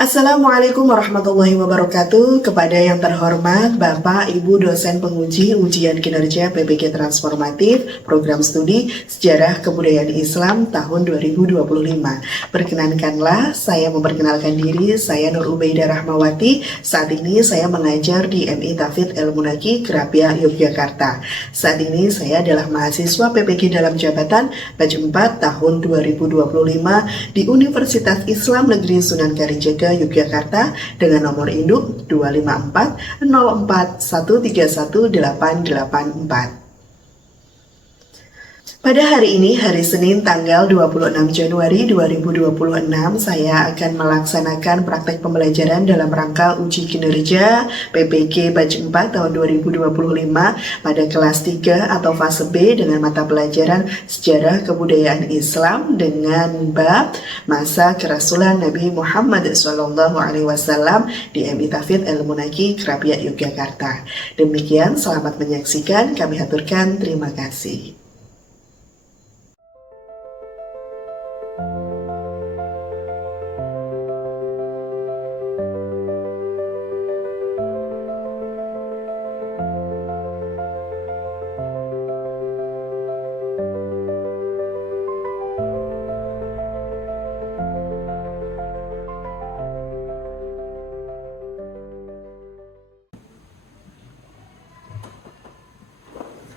Assalamualaikum warahmatullahi wabarakatuh. Kepada yang terhormat Bapak Ibu dosen penguji ujian kinerja PPG Transformatif Program Studi Sejarah Kebudayaan Islam tahun 2025. Perkenankanlah saya memperkenalkan diri, saya Nur Ubaidah Rahmawati. Saat ini saya mengajar di MI Tafid Ilmunaki Krapia Yogyakarta. Saat ini saya adalah mahasiswa PPG dalam jabatan batch 4 tahun 2025 di Universitas Islam Negeri Sunan Kalijaga Yogyakarta dengan nomor induk 254 04131 884. Pada hari ini, hari Senin tanggal 26 Januari 2026, saya akan melaksanakan praktek pembelajaran dalam rangka uji kinerja PPG Batch 4 tahun 2025 pada kelas 3 atau fase B dengan mata pelajaran Sejarah Kebudayaan Islam dengan bab Masa Kerasulan Nabi Muhammad SAW di MI Tafid Ilmunaki Krapia Yogyakarta. Demikian, selamat menyaksikan, kami haturkan terima kasih.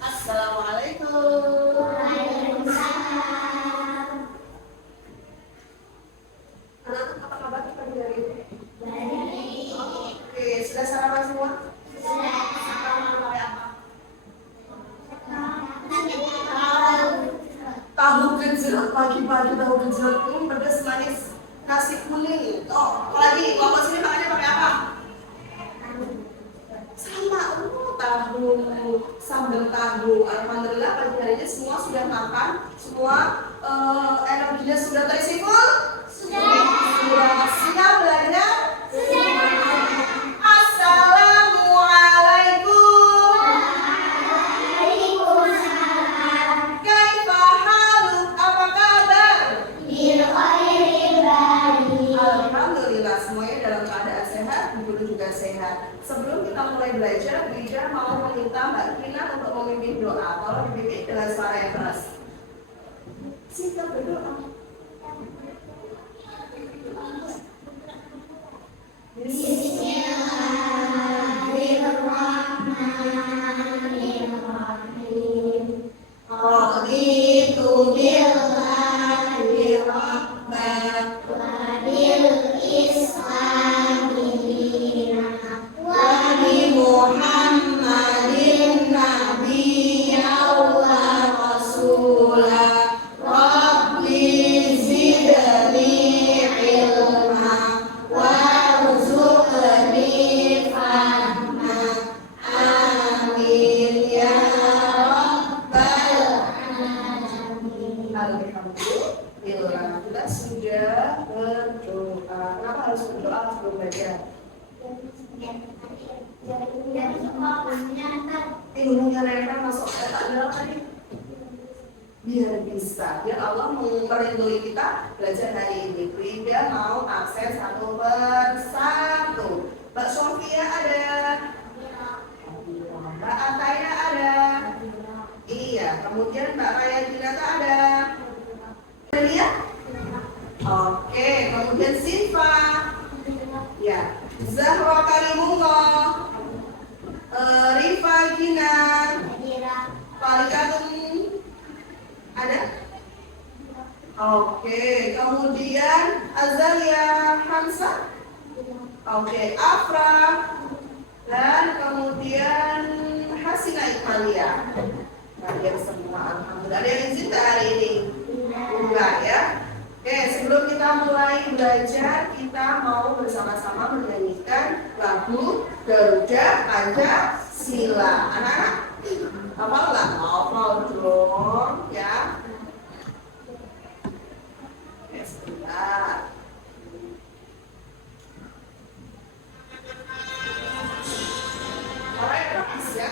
Assalamualaikum. Anak-anak apa kabar pagi hari ini? Oke, sudah sarapan semua? Sarapan pakai apa? Tahu gejrot, pagi-pagi tahu gejrot. Pedas manis, nasi kuning. Oh, apalagi bapak sini makannya pakai apa? Sama, tahu, sambal tahu. Alhamdulillah pagi hari ini semua sudah makan, semua energinya sudah terisi full? Sudah siap belajar? Assalamualaikum. Kaifa haluk? Apa kabar? Alhamdulillah semuanya dalam keadaan sehat, guru juga sehat. Sebelum kita mulai belajar, Bida mau meminta Mbak Kina untuk memimpin doa. Tolong dipimpin dengan suara yang keras. Kita berdoa. Bismillahirrahmanirrahim. Raditu billahi rabban wa bil islami dinan wa bi Muhammadin nabiyyan wa rasulah. Rabbi zidni ilma warzuqni fahma. Amin ya rabbal alamin. Alhamdulillah kita sudah berdoa. Kenapa harus berdoa sebelum belajar? Ilmunya mereka masuk ke dalam tadi biar bisa, biar Allah meridhoi kita belajar hari ini. Frida mau akses satu persatu. Mbak Sofia ada, Mbak Ataya ada, iya. Kemudian Mbak Raya Dinata ada. Lihat? Oke. Kemudian Siva, ya. Zahra Karimullah, Rifa Gina, Falikatun ada? Oke. Kemudian Azalia Hamsa, oke. Afra, dan kemudian Hasina Ikmalia. Kalian semua alhamdulillah. Ada yang izin hari ini? Enggak ya? Oke, sebelum kita mulai belajar, kita mau bersama-sama menyanyikan lagu Garuda Pancasila. Anak-anak, hafal nggak? Hafal dong, ya. Oke, sebentar. Alright, praktis ya.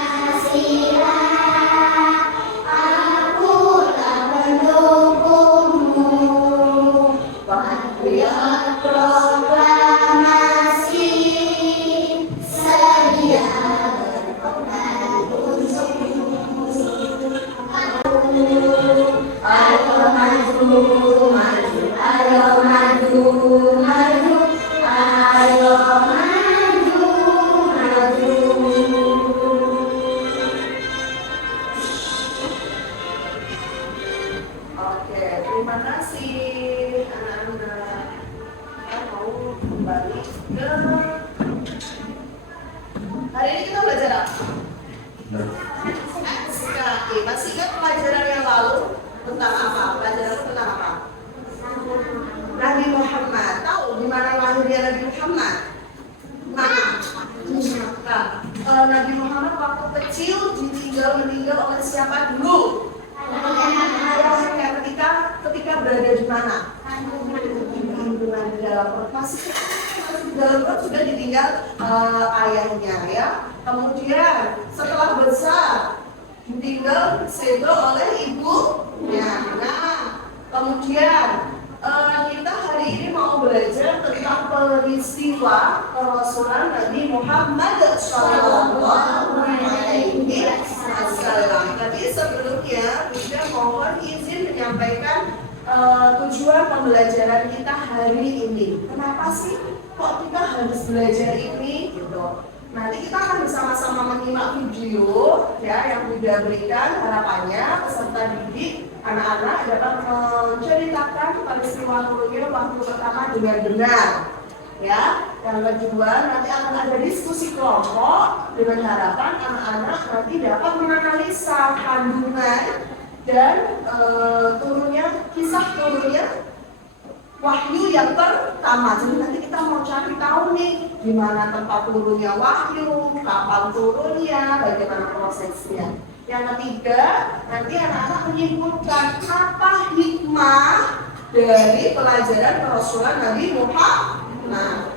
Pancasila, aku tak mendukungmu. Patriot proklamasi, sedia berkorban untukmu. Ayo maju, maju, ayo maju, maju, ayo maju, maju. Oke, terima kasih anak-anak. Kita mau kembali ke hari ini kita belajar apa? SKI. Masih ingat pelajaran yang lalu tentang apa? Pelajaran itu tentang apa? Nabi Muhammad. Tahu di mana lahirnya Nabi Muhammad? Nabi Muhammad waktu kecil meninggal oleh siapa dulu? Ayahnya ketika berada di mana? Kandungan di dalam perut. Masih di dalam perut sudah ditinggal ayahnya ya. Kemudian setelah besar ditinggal sedo oleh ibunya. Nah, kemudian kita hari ini mau belajar tentang peristiwa kerasulan Nabi Muhammad Shallallahu Alaihi Wasallam. Tadi sebelumnya kita mohon izin menyampaikan tujuan pembelajaran kita hari ini. Kenapa sih kok kita harus belajar ini? Gitu. Nanti kita akan bersama-sama menyimak video ya yang sudah berikan. Harapannya peserta didik anak-anak dapat menceritakan peristiwa dulunya waktu pertama dengan benar. Ya, yang kedua nanti akan ada diskusi kelompok dengan harapan anak-anak nanti dapat menganalisa kandungan dan kisah turunnya wahyu yang pertama. Jadi nanti kita mau cari tahu nih di mana tempat turunnya wahyu, kapan turunnya, bagaimana prosesnya. Yang ketiga, nanti anak-anak menyimpulkan apa hikmah dari pelajaran kerasulan Nabi Muhammad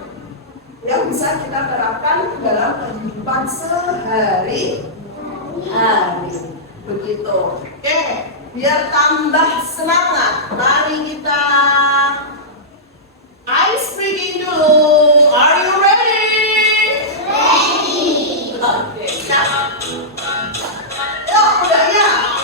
yang bisa kita terapkan dalam kehidupan sehari-hari. Begitu. Oke, biar tambah semangat, mari kita ice breaking dulu. Are you ready? Ready. Oke, siap. Yuk, udahnya.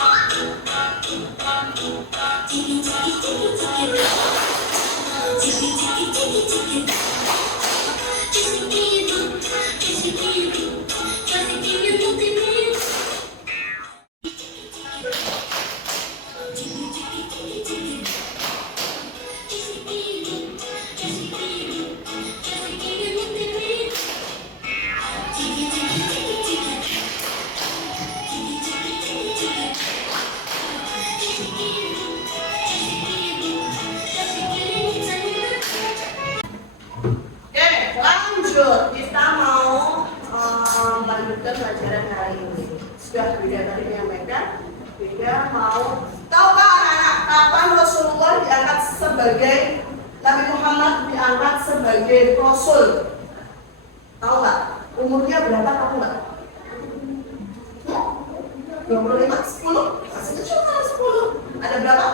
Kita mau melanjutkan pelajaran hari ini. Sudah Bida tadi menyampaikan, Bida mau tahu kan anak-anak kapan Rasulullah diangkat sebagai Nabi Muhammad diangkat sebagai Rasul? Tahu nggak? Umurnya berapa? Tahu nggak? 25, 10? Masih kecil kan 10? Ada berapa?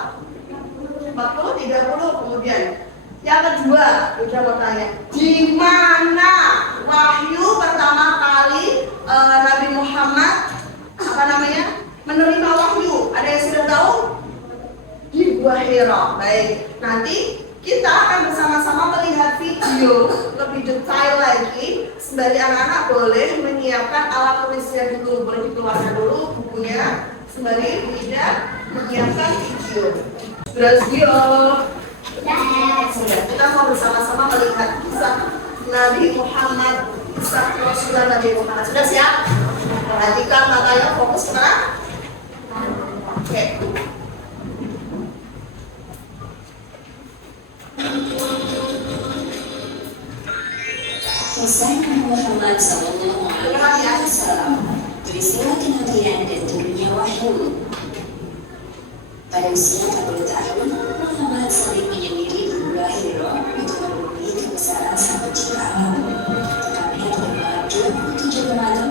40, 30 kemudian. Yang kedua, udah mau tanya, di mana wahyu pertama kali Nabi Muhammad menerima wahyu? Ada yang sudah tahu? Di Gua Hira. Baik, nanti kita akan bersama-sama melihat video lebih detail lagi. Sembari anak-anak boleh menyiapkan alat tulisnya dulu, boleh dikeluarkan dulu bukunya. Sembari tidak menyiapkan video. Sudah, kita mau bersama-sama melihat kisah Nabi Muhammad, kisah Rasulullah Nabi Muhammad. Sudah siap? Perhatikan matanya, fokus kemana? Oke. Kisah Nabi Muhammad SAW, peristiwa kenabian dan turunnya wahyu. Pada usia 40 tahun, Muhammad sering menyendiri di Gua Hira untuk memenuhi kebesaran sang pencipta alam. Tetapi pada 27 Ramadan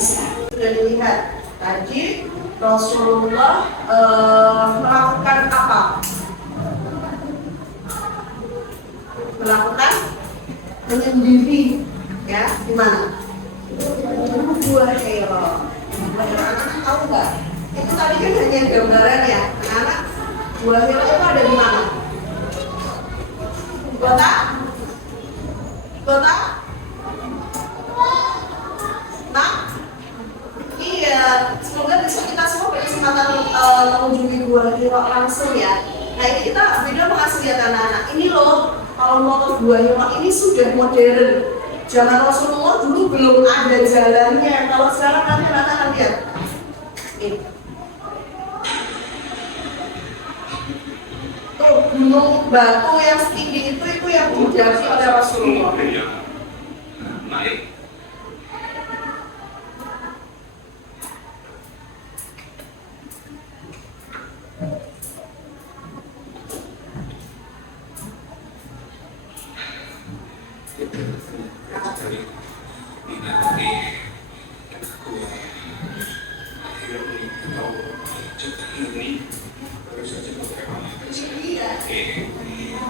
biasa. Sudah dilihat tadi Rasulullah melakukan apa? Melakukan menyendiri, ya, di mana? Gua Hira. Anak-anak tahu nggak? Itu tadi kan hanya gambaran ya, anak. Gua Hira itu ada di mana? Kota? Kota? Nah, iya. Semoga bisa kita semua berkesempatan mengunjungi Gua Hira langsung ya. Nah ini kita video mengasih lihat anak-anak. Ini loh, kalau mau ke Gua Hira ini sudah modern. Zaman Rasulullah dulu belum ada jalannya. Kalau sekarang nanti akan lihat. Ini. Tuh gunung batu yang setinggi itu yang dijaki oleh Rasulullah. Naik.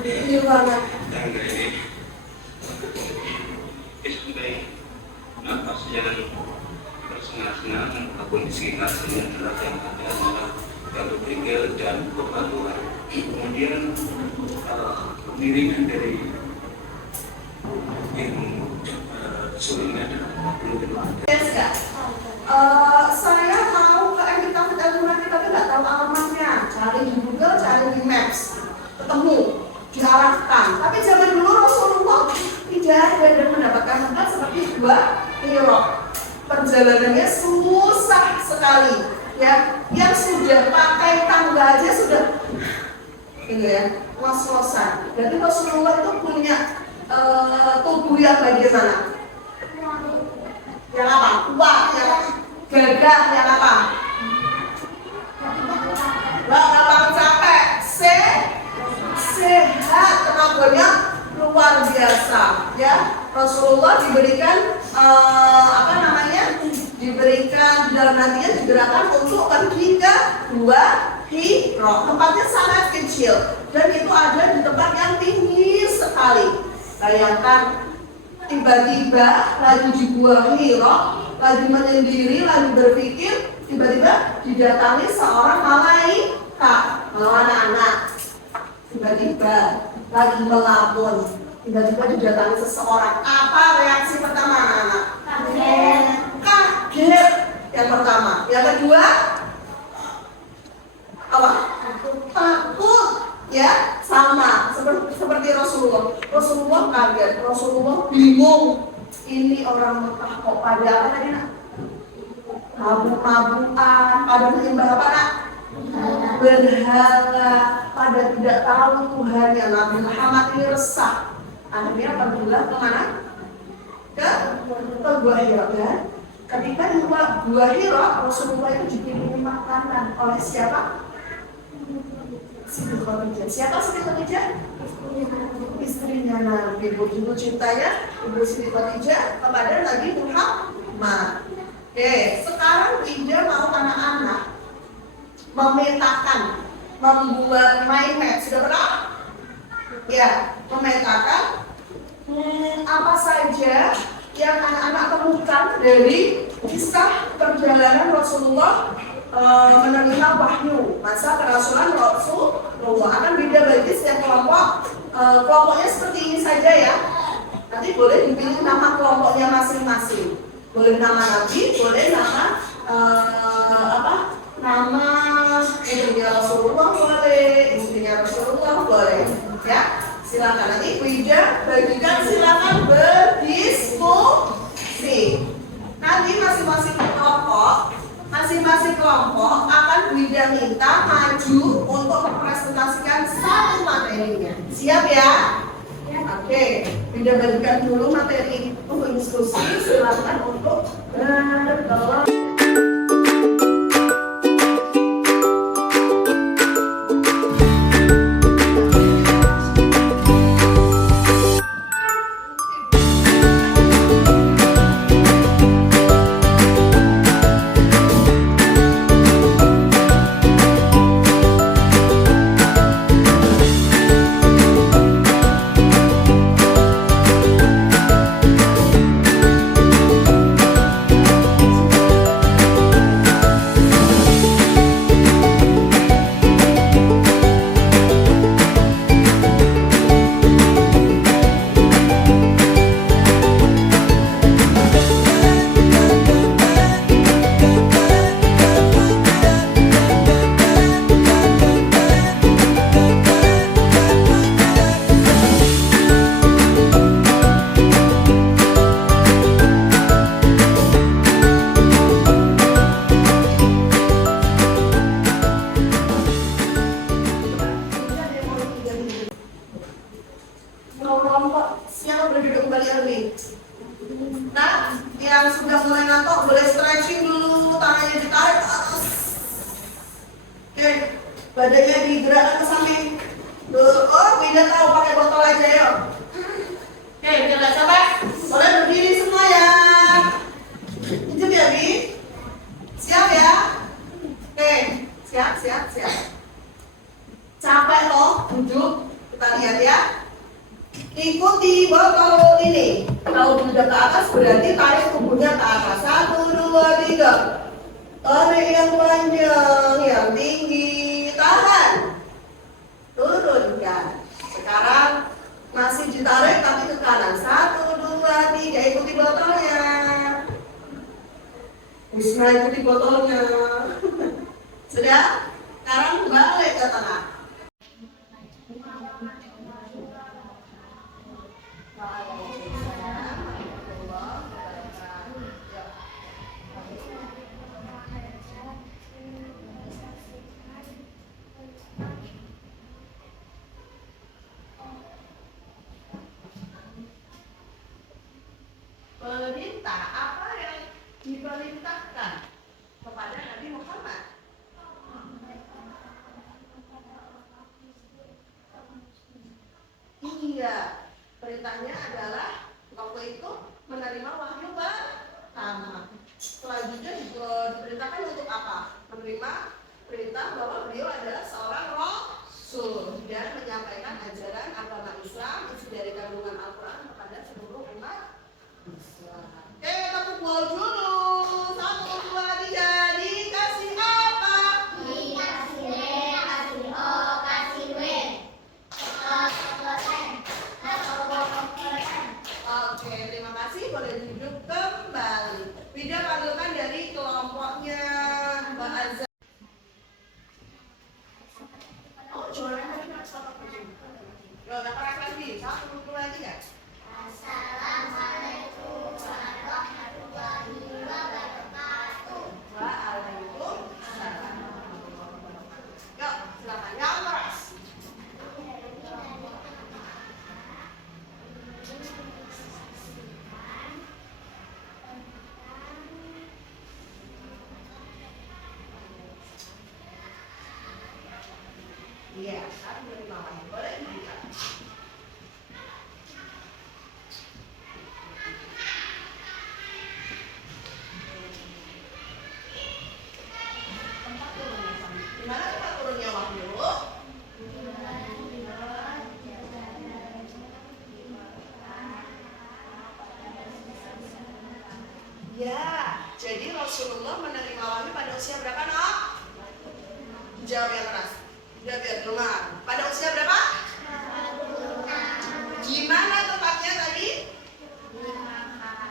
Ini banget. Napasnya bersenang-senang kondisi nasinya adalah yang ada lalu tinggal dan kebaruan. Kemudian iringan dari ilmu sulingnya Yes, Kak. Saya mau ke Emitabad Al-Muradi tapi nggak tahu alamatnya. Cari di Google, cari di Maps, ketemu, diarahkan. Tapi zaman dulu Rasulullah tidak ada dan mendapatkan tempat seperti Gua Hira. Perjalanannya susah sekali, ya. Yang sudah pakai tangga aja sudah, gitu ya, was-wasan. Jadi Rasulullah itu punya tubuh yang bagaimana? Yang apa? Kuat, yang gagah, yang apa? Gak gampang capek, sehat, tenaganya luar biasa, ya. Rasulullah diberikan diberikan di dalam hatinya digerakkan untuk pergi ke Gua Hira. Tempatnya sangat kecil dan itu ada di tempat yang tinggi sekali. Bayangkan, tiba-tiba lagi di Gua Hira, lagi menyendiri, lagi berpikir, tiba-tiba didatangi seorang malaikat, anak-anak. Tiba-tiba lagi melamun, tiba-tiba didatangi seseorang. Apa reaksi pertama anak-anak? Kaget. Yang pertama. Yang kedua, apa? Takut. Ya, sama seperti Rasulullah. Rasulullah kaget, Rasulullah bingung. Ini orang Mekah kok pada apa tadi nak? Mabuk-mabukan, pada menyembah apa nak? Berhala, pada tidak tahu Tuhannya. Nabi Muhammad ini resah. Akhirnya pergilah kemana? Ke Gua Hira, ya. Ketika di Gua Hira, Rasulullah itu dikirimi makanan oleh siapa? Siti Khadijah. Siapa Siti Khadijah? Istrinya Nabi. Begitu cintanya Ibu Siti Khadijah kepada Nabi Muhammad. Oke, sekarang Ida mau anak-anak memetakan, membuat mind map. Sudah pernah? Ya, memetakan apa saja yang anak-anak temukan dari kisah perjalanan Rasulullah menerima wahyu, masa kerasulan Rasulullah. Akan beda bagi setiap kelompok. Kelompoknya seperti ini saja ya. Nanti boleh dipilih nama kelompoknya masing-masing. Boleh nama Nabi, boleh nama nama istrinya Rasulullah boleh, istrinya Rasulullah boleh. Ya, silakan nanti Bu Ida bagikan, silakan berdiskusi. Nanti masing-masing kelompok akan Bu Ida minta maju untuk mempresentasikan satu materinya. Siap ya? Oke, Bu Ida bagikan dulu materi untuk diskusi. Silakan untuk bertolak. Badannya digerakkan ke samping. Oh, Wida tahu pakai botol aja yuk. Oke, biar nggak capek. Boleh berdiri semua ya. Pinjam ya, Bi. Siap ya? Oke, siap. Capek loh, duduk. Kita lihat ya. Ikuti botol ini. Kalau sudah ke atas berarti tarik tubuhnya ke atas. 1, 2, 3. Tarik yang panjang, yang tinggi. Tahan. Turunkan. Sekarang masih ditarik tapi ke kanan. 1, 2, 3. Ikuti botolnya. Bisa ikuti botolnya. Sudah? Sekarang balik ke tengah. Perintah apa yang diperintahkan kepada Nabi Muhammad? Iya, perintahnya adalah waktu itu menerima wahyu pertama. Selanjutnya diperintahkan untuk apa? Menerima perintah bahwa beliau adalah seorang rasul dan menyampaikan ajaran agama Islam isi dari kandungan Al-Quran kepada seluruh umat Islam. Oke, tepuk gol dulu. 1, 2, 3. Dikasih apa? Dikasih W, kasih O, kasih W. Oke, terima kasih. Boleh duduk kembali. Wida panggilkan dari kelompoknya Mbak Azza. Oh, jualan tadi nggak salah. Yo, udah keras lagi. 1, 2, 3. Assalamualaikum warahmatullahi wabarakatuh. Waalaikumsalam. Yuk, silakan yang keras. Iya, 1, 2, 5. Boleh dibuka. Gimana tempat turunnya wahyu? Ya, jadi Rasulullah menerima wahyu pada usia berapa, Nok? Jawab yang keras. Udah biar dengar. Pada usia berapa? Gimana tempatnya tadi?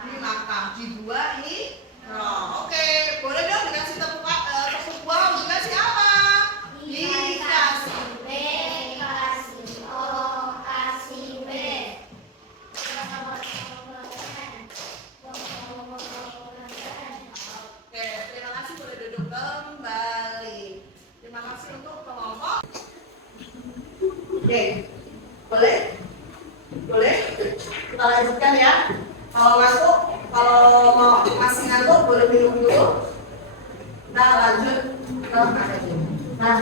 Di Makkah. Di Gua Hira. Oke, boleh dong dikasih tepuk wow. Dikasih apa? Dikasih. B, kasih O, kasih W. Oke, terima kasih. Boleh duduk kembali. Terima kasih untuk kelompok. Oke, boleh? Boleh? Kita lanjutkan ya. Kalau ngantuk, kalau mau masih ngantuk boleh minum dulu. Nah, lanjut. Nah,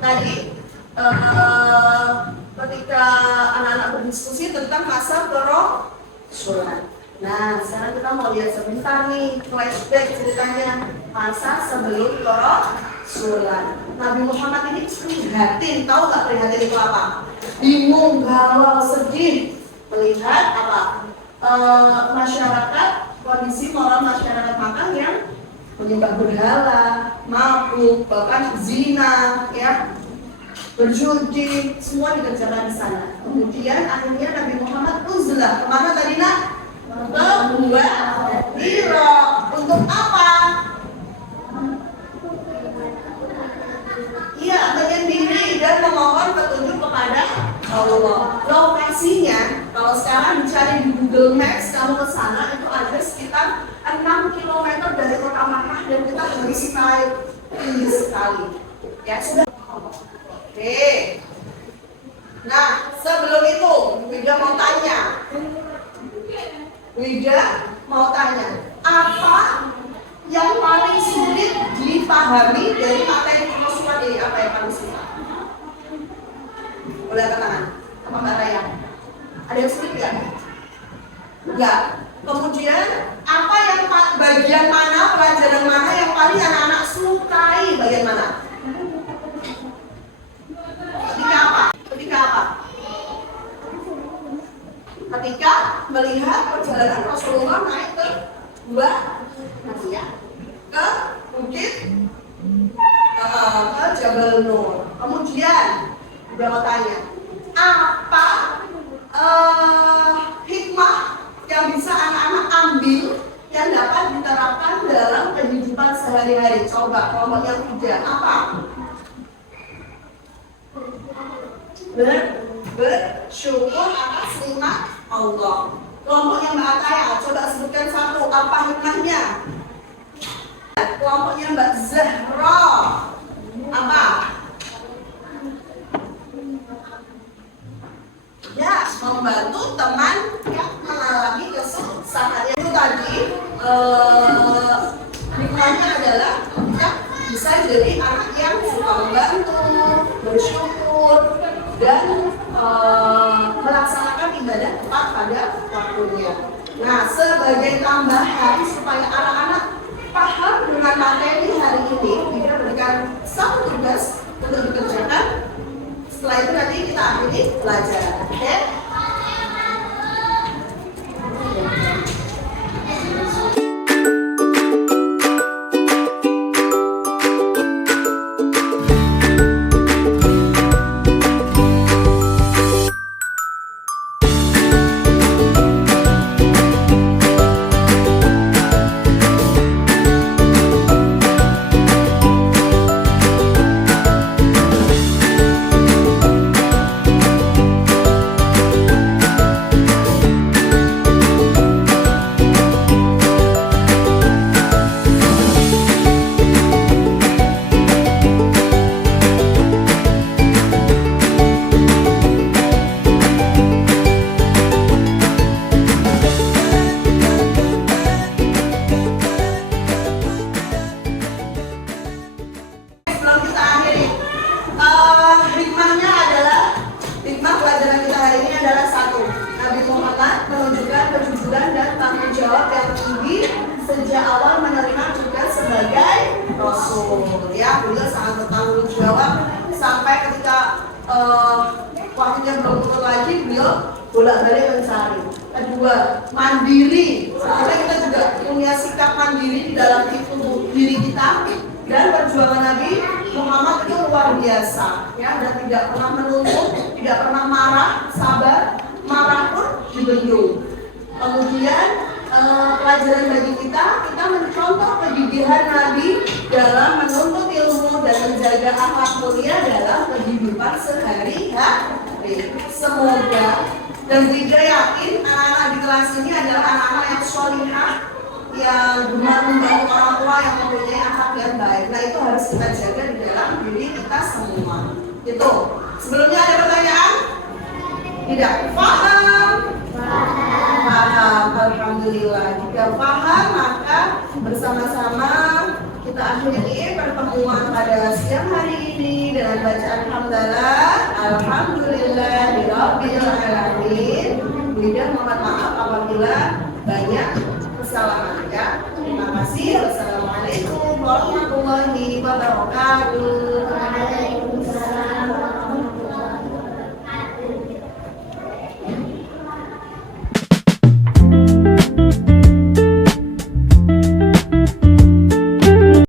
tadi ketika anak-anak berdiskusi tentang masa kerasulan. Nah, sekarang kita mau lihat sebentar nih flashback ceritanya masa sebelum kerasulan. Nabi Muhammad ini prihatin, tahu nggak prihatin itu apa? Bingung, galau, sedih melihat apa? Masyarakat, kondisi moral masyarakat Makkah yang menyembah berhala, mabuk, bahkan zina, ya, berjudi, semua dikerjakan di sana. Kemudian akhirnya Nabi Muhammad uzlah kemana tadi nak? Ke Gua Hira. Untuk apa? Iya, menyendiri dan memohon petunjuk kepada Allah. Lokasinya, kalau sekarang dicari di Google Maps, kamu ke sana itu ada sekitar 6 km dari kota Makkah dan kita harus naik tinggi sekali. Ya sudah. Oke. Nah, sebelum itu Wida mau tanya. Apa yang paling sulit dipahami dari materi kerasulan ini? Apa yang paling suka? Boleh angkat tangan. Apa Mbak Raya? Ada yang sulit nggak? Enggak. Kemudian apa yang bagian mana, pelajaran mana yang paling anak-anak sukai? Bagian mana? Ketika apa? Ketika apa? Ketika melihat perjalanan Rasulullah naik ke ke bukit ke Jabal Nur. Kemudian dia mau tanya, apa hikmah yang bisa anak-anak ambil yang dapat diterapkan dalam kehidupan sehari-hari? Coba kelompok yang tiga, apa? Bersyukur atas nikmat Allah. Kelompok yang Mbak Ataya, coba sebutkan satu, apa hikmahnya? Kelompoknya Mbak Zahra, apa? Ya, membantu teman yang mengalami kesusahan. Itu tadi hikmahnya adalah kita bisa jadi anak yang suka membantu, bersyukur, dan melaksanakan ibadah tepat pada waktunya. Nah, sebagai tambahan supaya anak-anak paham dengan materi hari ini, kita berikan satu tugas untuk dikerjakan. Setelah itu nanti kita akhiri pelajaran. Oke? kejujuran dan tanggung jawab yang tinggi sejak awal menerima tugas sebagai Rasul. Ya, beliau sangat bertanggung jawab sampai ketika waktunya belum turun lagi, beliau bolak-balik mencari. Kedua, mandiri. Sebenarnya kita juga punya sikap mandiri di dalam itu diri kita, dan perjuangan Nabi Muhammad itu luar biasa, ya, dan tidak pernah menuntut, tidak pernah marah, sabar, marah pun dibendung. Kemudian pelajaran bagi kita mencontoh kegigihan Nabi dalam menuntut ilmu dan menjaga akhlak mulia dalam kehidupan sehari-hari. Semoga dan juga yakin anak-anak di kelas ini adalah anak-anak yang sholihah, yang gemar membantu orang tua, yang mempunyai akhlak yang baik. Nah, itu harus kita jaga di dalam diri kita semua. Itu. Sebelumnya ada pertanyaan? Tidak. Paham? Paham. Alhamdulillah. Jika paham, maka bersama-sama kita akhiri pertemuan pada siang hari ini dengan bacaan hamdalah. Alhamdulillahirabbil alamin. Tidak mohon maaf apabila banyak kesalahan, ya. Terima kasih. Wassalamualaikum warahmatullahi wabarakatuh.